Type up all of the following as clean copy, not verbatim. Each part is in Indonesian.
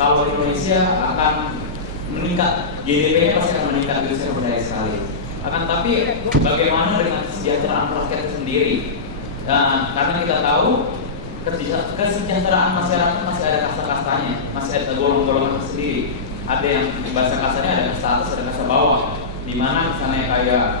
kalau Indonesia akan meningkat, GDP-nya pasti akan meningkat, itu saya percaya sekali. Akan tapi bagaimana dengan kesejahteraan rakyat sendiri? Nah, karena kita tahu kesejahteraan masyarakat masih ada kasta-kastanya, masih ada golongan-golongan sendiri. Ada yang bahasa kasarnya ada kasta atas, ada kasta bawah. Di mana misalnya kayak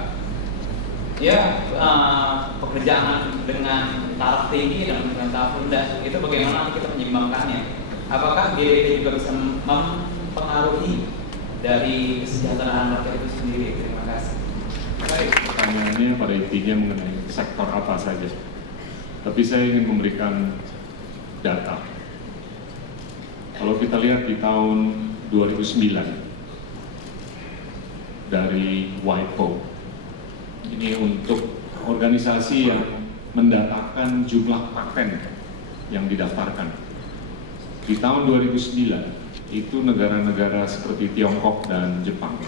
pekerjaan dengan taraf tinggi dan dengan taraf rendah, itu bagaimana kita menyeimbangkannya? Apakah GDP juga bisa mempengaruhi dari kesejahteraan rakyat itu sendiri? Terima kasih. Baik, pertanyaannya pada intinya mengenai sektor apa saja. Tapi saya ingin memberikan data. Kalau kita lihat di tahun 2009 dari WIPO, ini untuk organisasi yang mendatakan jumlah paten yang didaftarkan. Di tahun 2009 itu negara-negara seperti Tiongkok dan Jepang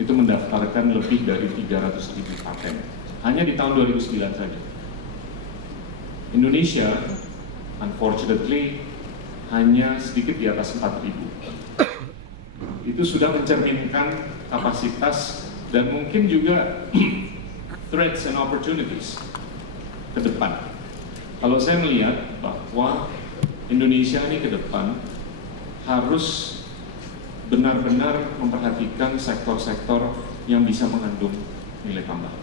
itu mendaftarkan lebih dari 300.000 paten hanya di tahun 2009 saja. Indonesia unfortunately hanya sedikit di atas 4.000. Itu sudah mencerminkan kapasitas dan mungkin juga threats and opportunities ke depan. Kalau saya melihat bahwa Indonesia ini ke depan harus benar-benar memperhatikan sektor-sektor yang bisa mengandung nilai tambah.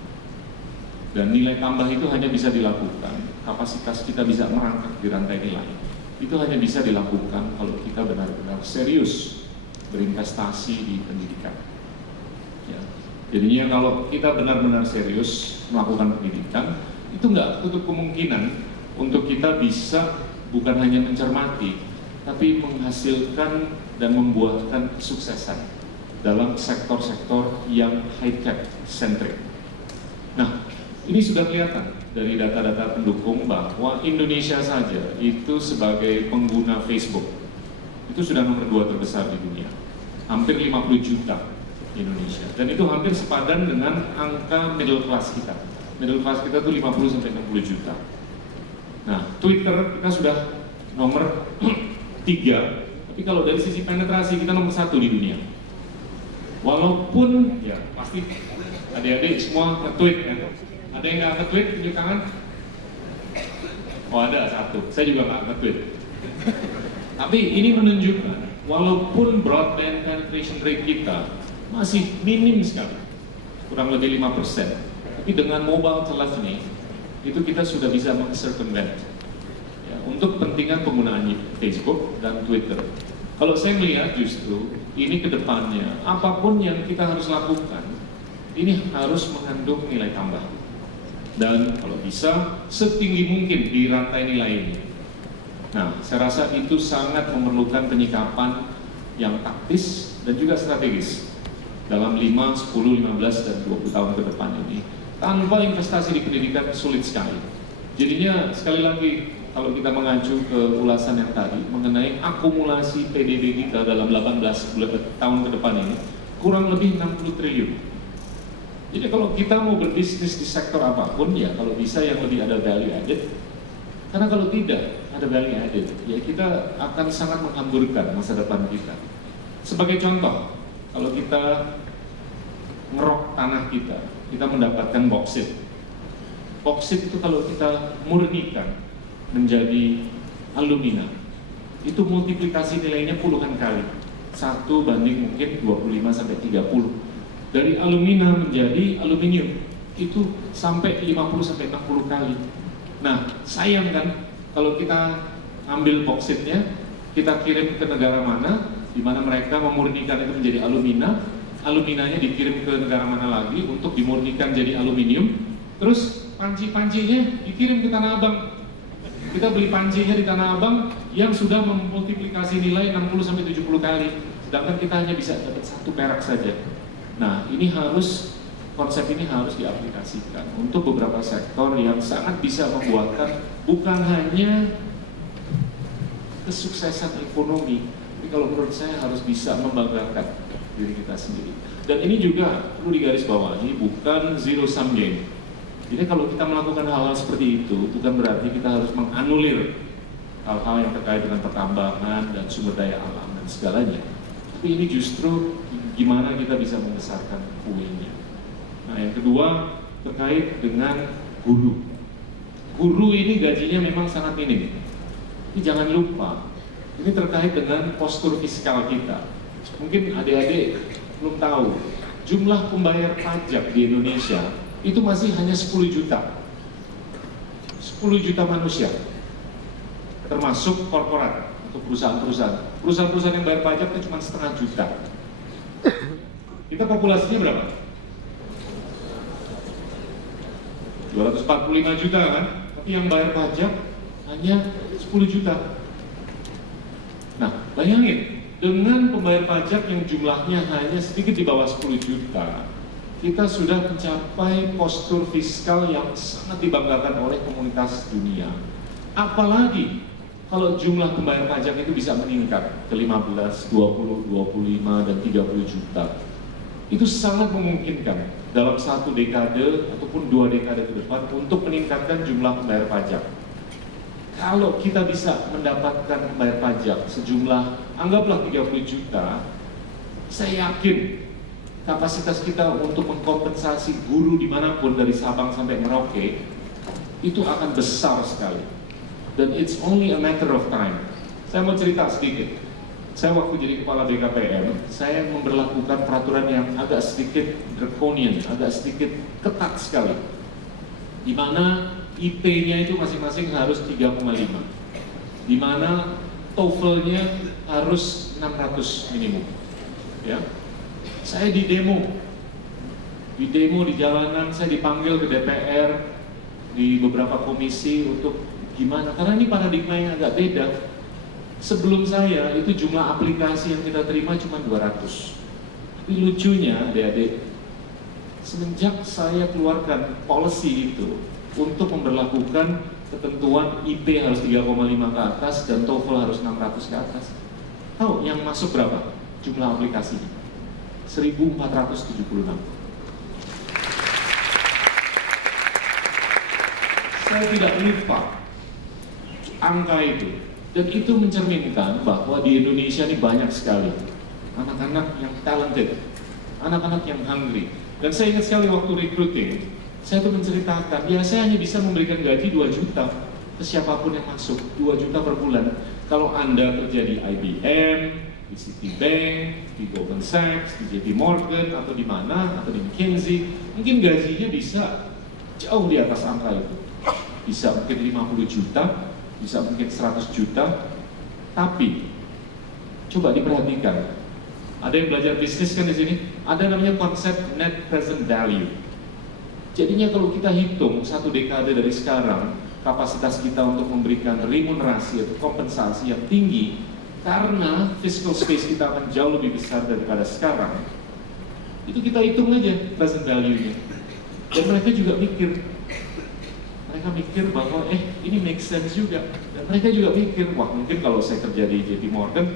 Dan nilai tambah itu hanya bisa dilakukan, kapasitas kita bisa merangkak di rantai nilai. Itu hanya bisa dilakukan kalau kita benar-benar serius berinvestasi di pendidikan. Ya. Jadinya kalau kita benar-benar serius melakukan pendidikan, itu nggak tutup kemungkinan untuk kita bisa bukan hanya mencermati, tapi menghasilkan dan membuahkan kesuksesan dalam sektor-sektor yang high-tech centric. Nah, ini sudah kelihatan dari data-data pendukung bahwa Indonesia saja itu sebagai pengguna Facebook itu sudah nomor 2 terbesar di dunia, hampir 50 juta di Indonesia, dan itu hampir sepadan dengan angka middle class kita. Middle class kita tuh 50-60 juta. Nah, Twitter kita sudah nomor 3, tapi kalau dari sisi penetrasi kita nomor 1 di dunia. Walaupun ya pasti adik-adik semua nge-tweet kan. Ada yang nggak nge-tweet, tunjuk tangan? Oh ada satu, saya juga nggak nge-tweet. Tapi ini menunjukkan walaupun broadband penetration rate kita masih minim sekali, kurang lebih 5%, tapi dengan mobile telephony itu kita sudah bisa meng-circumvent ya, untuk kepentingan penggunaan Facebook dan Twitter. Kalau saya melihat justru ini ke depannya, apapun yang kita harus lakukan, ini harus mengandung nilai tambah. Dan kalau bisa, setinggi mungkin di rantai nilai ini. Nah, saya rasa itu sangat memerlukan penyikapan yang taktis dan juga strategis dalam 5, 10, 15, dan 20 tahun ke depan ini. Tanpa investasi di pendidikan sulit sekali. Jadinya sekali lagi, kalau kita mengacu ke ulasan yang tadi mengenai akumulasi PDB kita dalam 18 tahun ke depan ini, kurang lebih 60 triliun. Jadi kalau kita mau berbisnis di sektor apapun, ya kalau bisa yang lebih ada value added. Karena kalau tidak ada value added, ya kita akan sangat menghamburkan masa depan kita. Sebagai contoh, kalau kita ngerok tanah kita mendapatkan boksit. Boksit itu kalau kita murnikan menjadi alumina, itu multiplikasi nilainya puluhan kali. 1 banding mungkin 25-30. Dari alumina menjadi aluminium itu sampai 50-60 kali. Nah, sayang kan kalau kita ambil boksitnya, kita kirim ke negara mana, di mana mereka memurnikan itu menjadi alumina, aluminanya dikirim ke negara mana lagi untuk dimurnikan jadi aluminium, terus panci-pancinya dikirim ke Tanah Abang. Kita beli pancinya di Tanah Abang yang sudah memultiplikasi nilai 60-70 kali, sedangkan kita hanya bisa dapat 1 perak saja. Nah, konsep ini harus diaplikasikan untuk beberapa sektor yang sangat bisa membuahkan bukan hanya kesuksesan ekonomi, tapi kalau menurut saya harus bisa membanggakan diri kita sendiri. Dan ini juga perlu digarisbawahi, bukan zero sum game. Jadi kalau kita melakukan hal-hal seperti itu, bukan berarti kita harus menganulir hal-hal yang terkait dengan pertambangan dan sumber daya alam dan segalanya. Tapi ini justru gimana kita bisa membesarkan kuenya. Nah, yang kedua terkait dengan guru. Guru ini gajinya memang sangat minim. Tapi jangan lupa, ini terkait dengan postur fiskal kita. Mungkin adik-adik belum tahu, jumlah pembayar pajak di Indonesia itu masih hanya 10 juta. 10 juta manusia, termasuk korporat atau perusahaan-perusahaan. Perusahaan-perusahaan yang bayar pajak itu cuma setengah juta. Kita populasinya berapa? 245 juta kan? Tapi yang bayar pajak hanya 10 juta. Nah, bayangin, dengan pembayar pajak yang jumlahnya hanya sedikit di bawah 10 juta, kita sudah mencapai postur fiskal yang sangat dibanggakan oleh komunitas dunia. Apalagi kalau jumlah pembayar pajak itu bisa meningkat ke 15, 20, 25, dan 30 juta. Itu sangat memungkinkan dalam 1 dekade ataupun 2 dekade ke depan untuk meningkatkan jumlah pembayar pajak. Kalau kita bisa mendapatkan pembayar pajak sejumlah, anggaplah 30 juta, saya yakin kapasitas kita untuk mengkompensasi guru dimanapun dari Sabang sampai Merauke itu akan besar sekali. Dan it's only a matter of time. Saya mau cerita sedikit. Saya waktu jadi kepala BKPM, saya memberlakukan peraturan yang agak sedikit draconian, agak sedikit ketat sekali. Di mana IP-nya itu masing-masing harus 3,5. Di mana TOEFL-nya harus 600 minimum. Ya. Saya di demo di jalanan, saya dipanggil ke DPR, di beberapa komisi untuk gimana, karena ini paradigma yang agak beda. Sebelum saya, itu jumlah aplikasi yang kita terima cuma 200. Tapi lucunya, adik-adik, semenjak saya keluarkan policy itu untuk memberlakukan ketentuan IP harus 3,5 ke atas dan TOEFL harus 600 ke atas, tahu yang masuk berapa jumlah aplikasinya? 1476. Saya tidak lupa angka itu, dan itu mencerminkan bahwa di Indonesia ini banyak sekali anak-anak yang talented, anak-anak yang hungry. Dan saya ingat sekali waktu recruiting, saya tuh menceritakan, ya saya hanya bisa memberikan gaji 2 juta ke siapapun yang masuk, 2 juta per bulan. Kalau Anda kerja di IBM, di Citibank, di Goldman Sachs, di JP Morgan, atau di mana, atau di McKinsey, mungkin gajinya bisa jauh di atas angka itu. Bisa mungkin 50 juta, bisa mungkin 100 juta, tapi coba diperhatikan. Ada yang belajar bisnis kan di sini? Ada namanya konsep net present value. Jadinya kalau kita hitung 1 dekade dari sekarang, kapasitas kita untuk memberikan remunerasi atau kompensasi yang tinggi, karena fiscal space kita akan jauh lebih besar daripada sekarang, itu kita hitung aja present value-nya. Dan mereka juga mikir, bahwa ini make sense juga. Dan mereka juga mikir, wah mungkin kalau saya kerja di JP Morgan,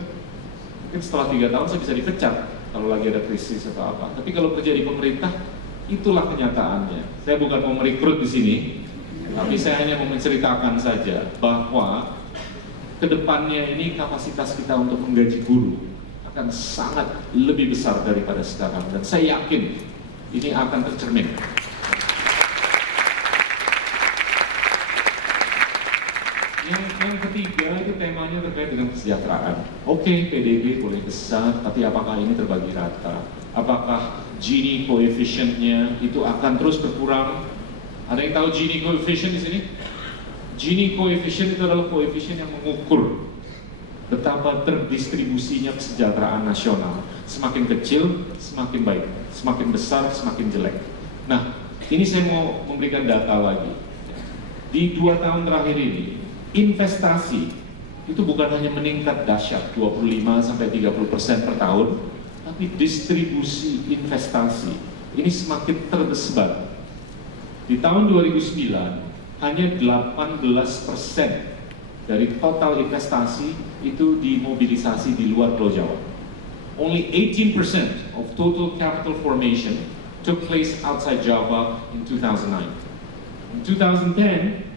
mungkin setelah 3 tahun saya bisa dipecat kalau lagi ada krisis atau apa. Tapi kalau kerja di pemerintah, itulah kenyataannya. Saya bukan mau merekrut di sini, tapi saya hanya mau menceritakan saja bahwa kedepannya ini kapasitas kita untuk menggaji guru akan sangat lebih besar daripada sekarang. Dan saya yakin ini akan tercermin. Yang ketiga itu temanya terkait dengan kesejahteraan. Oke, PDB boleh besar, tapi apakah ini terbagi rata? Apakah Gini coefficient-nya itu akan terus berkurang? Ada yang tahu Gini coefficient di sini? Gini coefficient itu adalah koefisien yang mengukur betapa terdistribusinya kesejahteraan nasional. Semakin kecil, semakin baik. Semakin besar, semakin jelek. Nah, ini saya mau memberikan data lagi. Di 2 tahun terakhir ini, investasi itu bukan hanya meningkat dahsyat 25-30% per tahun, tapi distribusi investasi ini semakin tersebar. Di tahun 2009 hanya 18% dari total investasi itu dimobilisasi di luar Pulau Jawa. Only 18% of total capital formation took place outside Java in 2009. In 2010,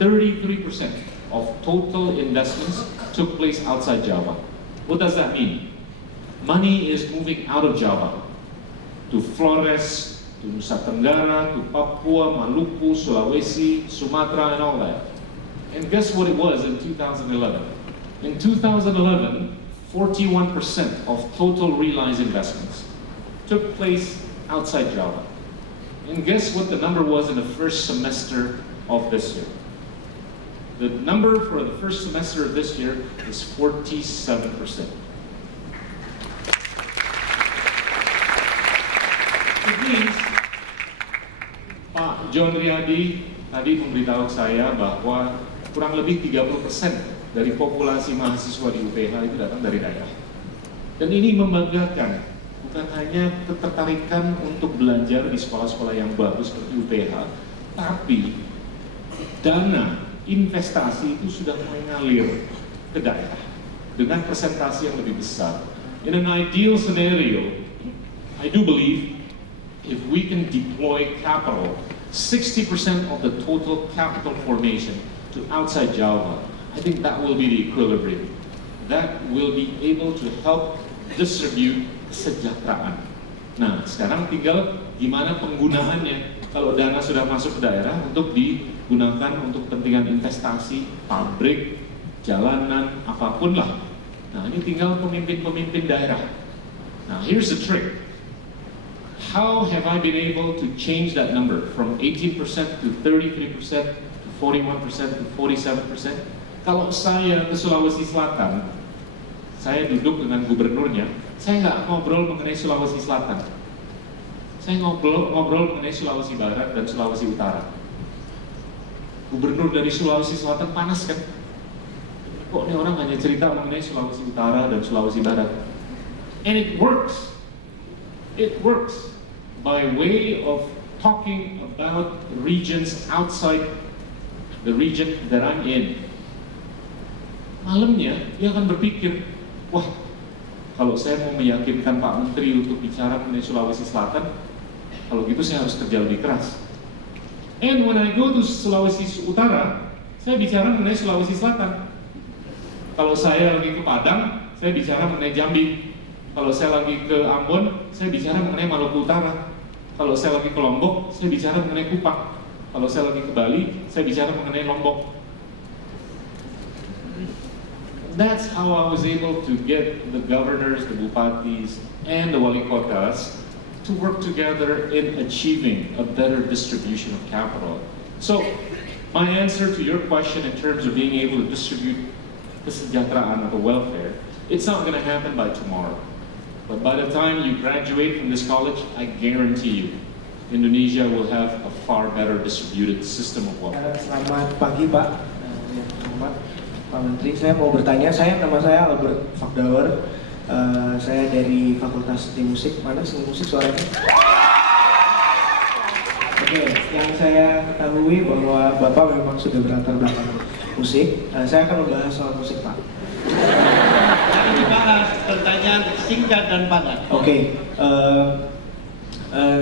33% of total investments took place outside Java. What does that mean? Money is moving out of Java to Flores, to Nusa Tenggara, to Papua, Maluku, Sulawesi, Sumatra, and all that. And guess what it was in 2011? In 2011, 41% of total realized investments took place outside Java. And guess what the number was in the first semester of this year? The number for the first semester of this year is 47%. It means Pak John Riyadi tadi memberitahu saya bahwa kurang lebih 30% dari populasi mahasiswa di UPH itu datang dari daerah. Dan ini membanggakan, bukan hanya ketertarikan untuk belajar di sekolah-sekolah yang bagus seperti UPH, tapi dana investasi itu sudah mulai ngalir ke daerah dengan presentasi yang lebih besar. In an ideal scenario, I do believe if we can deploy capital, 60% of the total capital formation to outside Java, I think that will be the equilibrium. That will be able to help distribute kesejahteraan. Nah, sekarang tinggal gimana penggunaannya. Kalau dana sudah masuk ke daerah untuk digunakan untuk kepentingan investasi, pabrik, jalanan, apapun lah. Nah, ini tinggal pemimpin-pemimpin daerah. Now, here's the trick. How have I been able to change that number from 18% to 33% to 41% to 47%? Kalau saya ke Sulawesi Selatan, saya duduk dengan gubernurnya, saya nggak ngobrol mengenai Sulawesi Selatan. Saya ngobrol mengenai Sulawesi Barat dan Sulawesi Utara. Gubernur dari Sulawesi Selatan panas kan? Kok ini orang hanya cerita mengenai Sulawesi Utara dan Sulawesi Barat? And it works. It works by way of talking about regions outside the region that I'm in. Malamnya dia akan berpikir, wah, kalau saya mau meyakinkan Pak Menteri untuk bicara mengenai Sulawesi Selatan, kalau gitu saya harus kerja lebih keras. And when I go to Sulawesi Utara, saya bicara mengenai Sulawesi Selatan. Kalau saya lagi ke Padang, saya bicara mengenai Jambi. Kalau saya lagi ke Ambon, saya bicara mengenai Maluku Utara. Kalau saya lagi ke Lombok, saya bicara mengenai Kupang. Kalau saya lagi ke Bali, saya bicara mengenai Lombok. That's how I was able to get the governors, the bupatis, and the wali kotas to work together in achieving a better distribution of capital. So, my answer to your question in terms of being able to distribute kesejahteraan atau welfare, it's not going to happen by tomorrow. But by the time you graduate from this college, I guarantee you, Indonesia will have a far better distributed system of welfare. Selamat pagi Pak, selamat Pak Menteri. Saya mau bertanya, nama saya Albert Fakdauer. Saya dari Fakultas Seni Musik. Mana seni musik suaranya? Oke, yang saya ketahui bahwa Bapak memang sudah berlatar belakang musik. Saya akan membahas soal musik Pak. Dibahas pertanyaan singkat dan padat. Oke,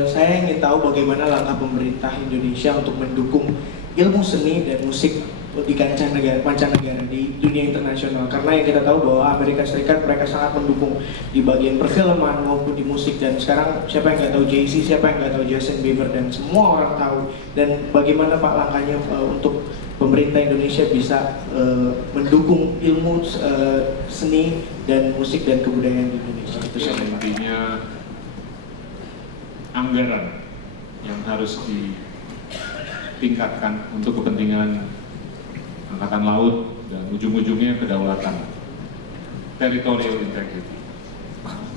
saya ingin tahu bagaimana langkah pemerintah Indonesia untuk mendukung ilmu seni dan musik di kancah mancanegara di dunia internasional. Karena yang kita tahu bahwa Amerika Serikat mereka sangat mendukung di bagian perfilman maupun di musik, dan sekarang siapa yang nggak tahu Jay-Z, siapa yang nggak tahu Justin Bieber, dan semua orang tahu. Dan bagaimana Pak langkahnya untuk pemerintah Indonesia bisa mendukung ilmu seni dan musik dan kebudayaan di Indonesia? Itu saja. Intinya anggaran yang harus ditingkatkan untuk kepentingan Angkatan Laut dan ujung-ujungnya kedaulatan, territorial integrity.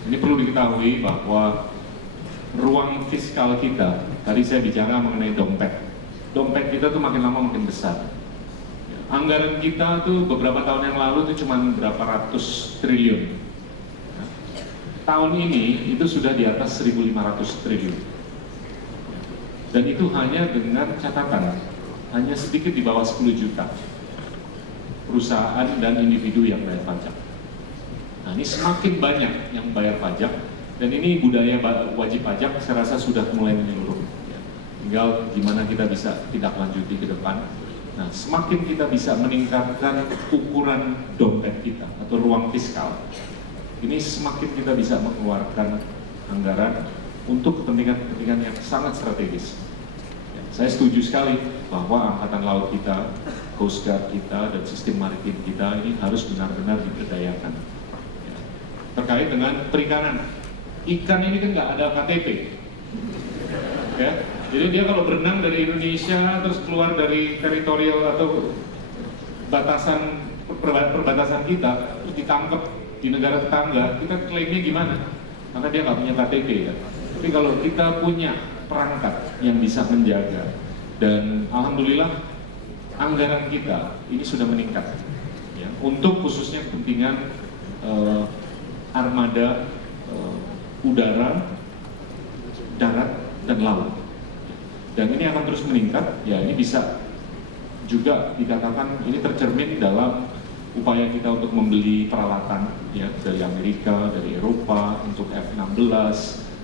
Ini perlu diketahui bahwa ruang fiskal kita, tadi saya bicara mengenai dompet kita tuh makin lama makin besar. Anggaran kita tuh beberapa tahun yang lalu tuh cuma berapa ratus triliun. Tahun ini itu sudah di atas 1.500 triliun. Dan itu hanya dengan catatan, hanya sedikit di bawah 10 juta perusahaan dan individu yang bayar pajak. Nah, ini semakin banyak yang bayar pajak, dan ini budaya wajib pajak saya rasa sudah mulai menyeluruh. Tinggal gimana kita bisa tindak lanjuti ke depan. Nah, semakin kita bisa meningkatkan ukuran dompet kita atau ruang fiskal, ini semakin kita bisa mengeluarkan anggaran untuk kepentingan-kepentingan yang sangat strategis. Ya, saya setuju sekali bahwa Angkatan Laut kita, Coast Guard kita, dan sistem maritim kita ini harus benar-benar diberdayakan. Ya. Terkait dengan perikanan, ikan ini kan nggak ada KTP. Ya, jadi dia kalau berenang dari Indonesia terus keluar dari teritorial atau perbatasan kita terus ditangkap di negara tetangga, kita klaimnya gimana? Karena dia nggak punya KTP kan. Tapi kalau kita punya perangkat yang bisa menjaga, dan alhamdulillah anggaran kita ini sudah meningkat ya, untuk khususnya kepentingan armada udara, darat, dan laut. Dan ini akan terus meningkat, ya ini bisa juga dikatakan ini tercermin dalam upaya kita untuk membeli peralatan ya dari Amerika, dari Eropa untuk F-16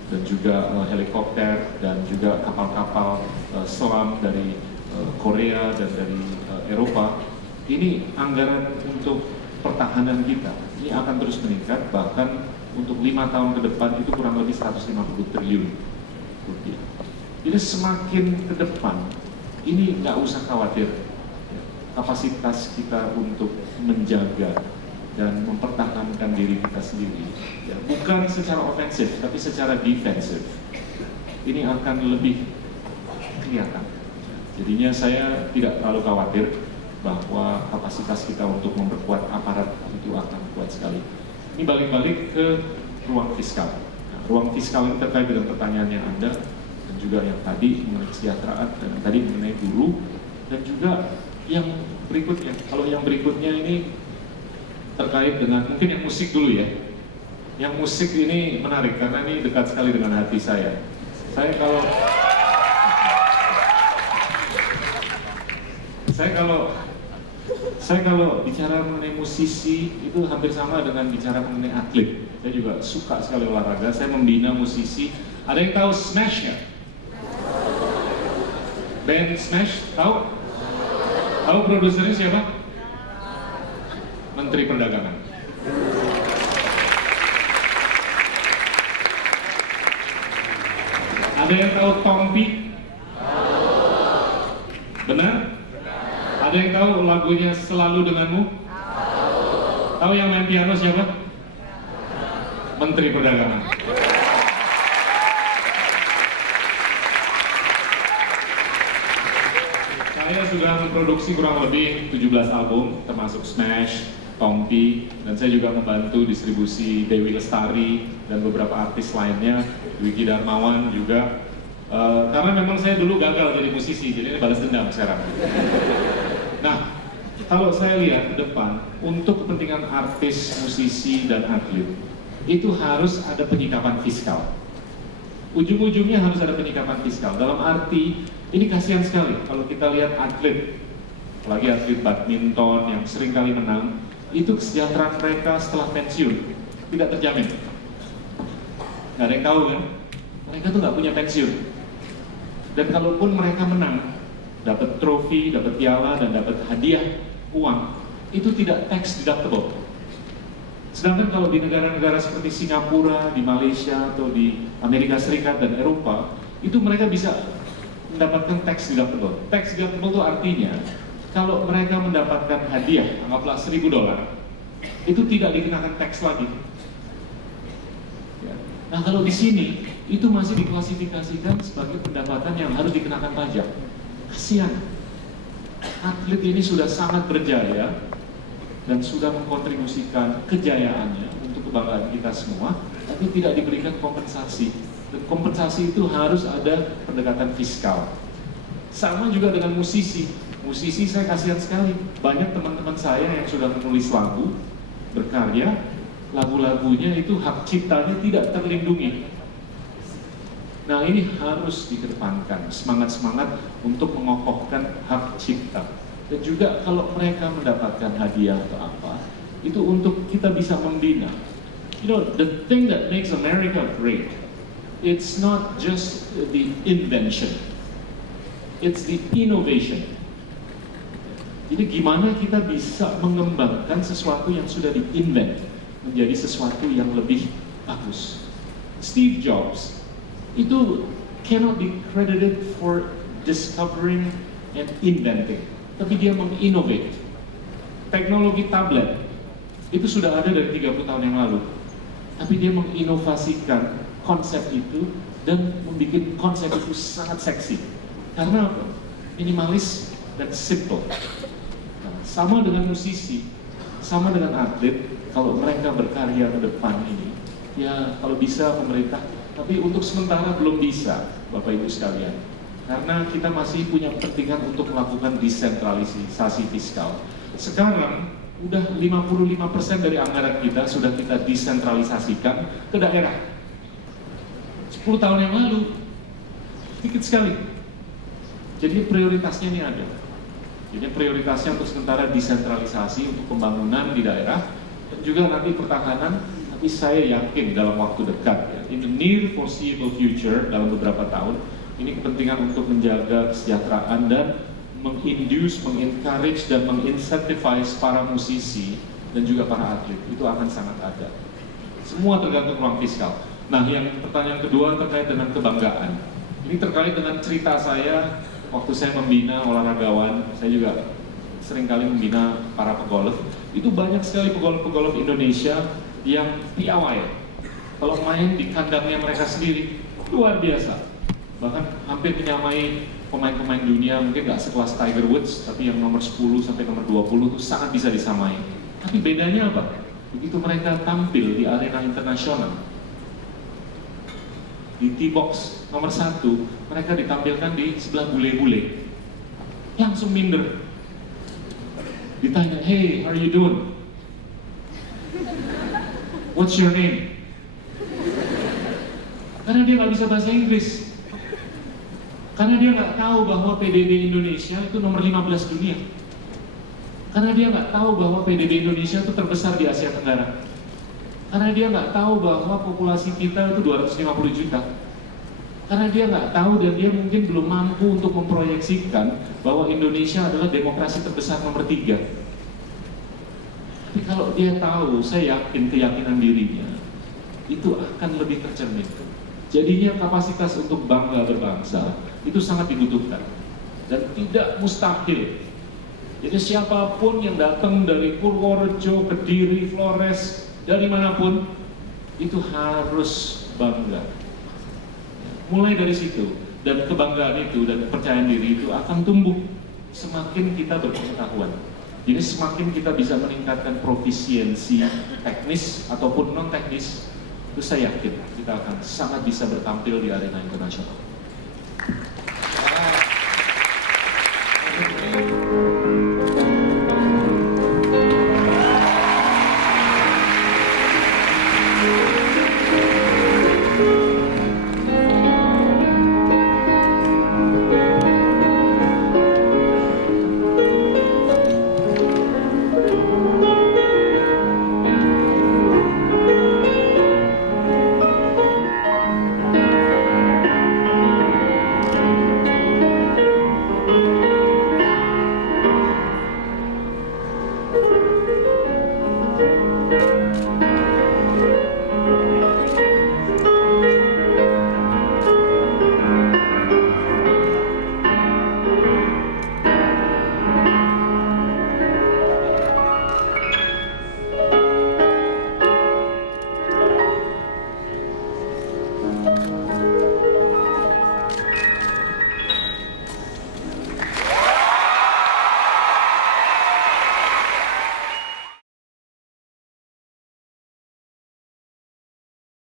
dan juga helikopter dan juga kapal-kapal selam dari Korea dan dari Eropa. Ini anggaran untuk pertahanan kita ini akan terus meningkat, bahkan untuk 5 tahun ke depan itu kurang lebih 150 triliun rupiah. Jadi semakin ke depan ini nggak usah khawatir ya, kapasitas kita untuk menjaga dan mempertahankan diri kita sendiri ya, bukan secara ofensif tapi secara defensif ini akan lebih kelihatan. Jadinya saya tidak terlalu khawatir bahwa kapasitas kita untuk memperkuat aparat itu akan kuat sekali. Ini balik-balik ke ruang fiskal. Nah, ruang fiskal ini terkait dengan pertanyaannya Anda, dan juga yang tadi mengenai kesejahteraan, dan yang tadi mengenai guru, dan juga yang berikutnya. Kalau yang berikutnya ini terkait dengan, mungkin yang musik dulu ya. Yang musik ini menarik, karena ini dekat sekali dengan hati saya. Saya kalau bicara mengenai musisi itu hampir sama dengan bicara mengenai atlet. Saya juga suka sekali olahraga. Saya membina musisi. Ada yang tahu Smash nggak? Band Smash tahu? Tahu produsernya siapa? Menteri Perdagangan. Ada yang tahu Tompi? Benar? Ada yang tahu lagunya Selalu Denganmu? Tahu yang main piano siapa? Menteri Perdagangan. Saya sudah memproduksi kurang lebih 17 album, termasuk Smash, Tompi, dan saya juga membantu distribusi Dewi Lestari dan beberapa artis lainnya, Dwiki Darmawan juga. Karena memang saya dulu gagal jadi musisi, jadi ini balas dendam sekarang. Nah, kalau saya lihat ke depan, untuk kepentingan artis, musisi, dan atlet, itu harus ada penyikapan fiskal. Ujung-ujungnya harus ada penyikapan fiskal. Dalam arti, ini kasihan sekali kalau kita lihat atlet, apalagi atlet badminton yang sering kali menang, itu kesejahteraan mereka setelah pensiun tidak terjamin. Nggak ada yang tahu kan? Mereka tuh nggak punya pensiun. Dan kalaupun mereka menang, dapat trofi, dapat piala, dan dapat hadiah uang, itu tidak tax deductible. Sedangkan kalau di negara-negara seperti Singapura, di Malaysia, atau di Amerika Serikat dan Eropa, itu mereka bisa mendapatkan tax deductible. Tax deductible itu artinya kalau mereka mendapatkan hadiah, anggaplah $1.000, itu tidak dikenakan tax lagi. Ya. Nah, kalau di sini itu masih diklasifikasikan sebagai pendapatan yang harus dikenakan pajak. Kasihan. Atlet ini sudah sangat berjaya dan sudah mengkontribusikan kejayaannya untuk kebanggaan kita semua, tapi tidak diberikan kompensasi. Dan kompensasi itu harus ada pendekatan fiskal. Sama juga dengan musisi. Musisi saya kasihan sekali. Banyak teman-teman saya yang sudah menulis lagu, berkarya, lagu-lagunya itu hak ciptanya tidak terlindungi. Nah, ini harus dikedepankan, semangat-semangat untuk mengokohkan hak cipta. Dan juga kalau mereka mendapatkan hadiah atau apa, itu untuk kita bisa membina. You know, the thing that makes America great, it's not just the invention, it's the innovation. Jadi gimana kita bisa mengembangkan sesuatu yang sudah di-invent menjadi sesuatu yang lebih bagus. Steve Jobs itu cannot be credited for discovering and inventing, tapi dia menginnovate. Teknologi tablet itu sudah ada dari 30 tahun yang lalu, tapi dia menginovasikan konsep itu dan membuat konsep itu sangat seksi. Karena apa? Minimalis dan simple. Nah, sama dengan musisi, sama dengan atlet, kalau mereka berkarya ke depan ini, ya kalau bisa pemerintah, tapi untuk sementara belum bisa, Bapak Ibu sekalian. Karena kita masih punya kepentingan untuk melakukan desentralisasi fiskal. Sekarang, udah 55% dari anggaran kita sudah kita desentralisasikan ke daerah. 10 tahun yang lalu, sedikit sekali. Jadi prioritasnya ini ada. Jadi prioritasnya untuk sementara desentralisasi untuk pembangunan di daerah, dan juga nanti pertahanan, tapi saya yakin dalam waktu dekat, ya, in the near foreseeable future, dalam beberapa tahun, ini kepentingan untuk menjaga kesejahteraan dan menginduce, mengencourage, dan mengincentivize para musisi dan juga para atlet, itu akan sangat ada. Semua tergantung ruang fiskal. Nah, yang pertanyaan kedua terkait dengan kebanggaan. Ini terkait dengan cerita saya waktu saya membina olahragawan. Saya juga seringkali membina para pegolf. Itu banyak sekali pegolf-pegolf Indonesia yang piawai. Kalau main di kandangnya mereka sendiri, luar biasa. Bahkan hampir menyamai pemain-pemain dunia, mungkin nggak sekelas Tiger Woods, tapi yang nomor 10 sampai nomor 20 itu sangat bisa disamai. Tapi bedanya apa? Begitu mereka tampil di arena internasional, di T-box nomor 1, mereka ditampilkan di sebelah bule-bule. Langsung minder. Ditanya, hey, how are you doing? What's your name? Karena dia nggak bisa bahasa Inggris. Karena dia nggak tahu bahwa PDB Indonesia itu nomor 15 dunia. Karena dia nggak tahu bahwa PDB Indonesia itu terbesar di Asia Tenggara. Karena dia nggak tahu bahwa populasi kita itu 250 juta. Karena dia nggak tahu dan dia mungkin belum mampu untuk memproyeksikan bahwa Indonesia adalah demokrasi terbesar nomor 3. Tapi kalau dia tahu, saya yakin keyakinan dirinya itu akan lebih tercermin. Jadinya kapasitas untuk bangga berbangsa itu sangat dibutuhkan dan tidak mustahil. Jadi siapapun yang datang dari Purworejo, Kediri, Flores, dari manapun itu harus bangga. Mulai dari situ, dan kebanggaan itu dan kepercayaan diri itu akan tumbuh semakin kita berpengetahuan. Jadi semakin kita bisa meningkatkan profisiensi teknis ataupun non teknis, itu saya yakin kita akan sangat bisa bertampil di arena internasional.